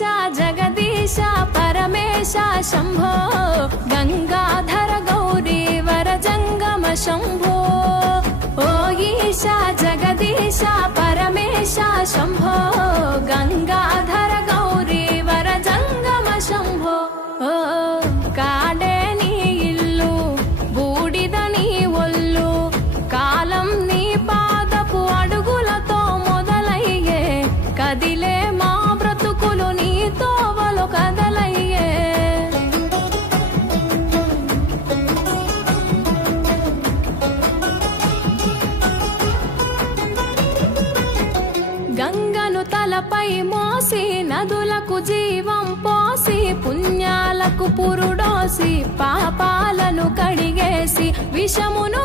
జగదీశ పరమేశ శంభో గంగాధర గౌరీ వర జంగమ శంభో ఓ ఈశా జగదీశ పరమేశ శంభో గంగాధర గౌరీ వర జంగమ శంభో ఓ కాడే నీ ఇల్లు బూడిద నీ ఒళ్ళు కాలం నీ పాదపు అడుగులతో మొదలయ్యే కదిలే మా బ్రతుకులు నీ తోవలు కదలయ్యే గంగను తలపై మోసి నదులకు జీవం పోసి పుణ్యాలకు పురుడోసి పాపాలను కడిగేసి విషమును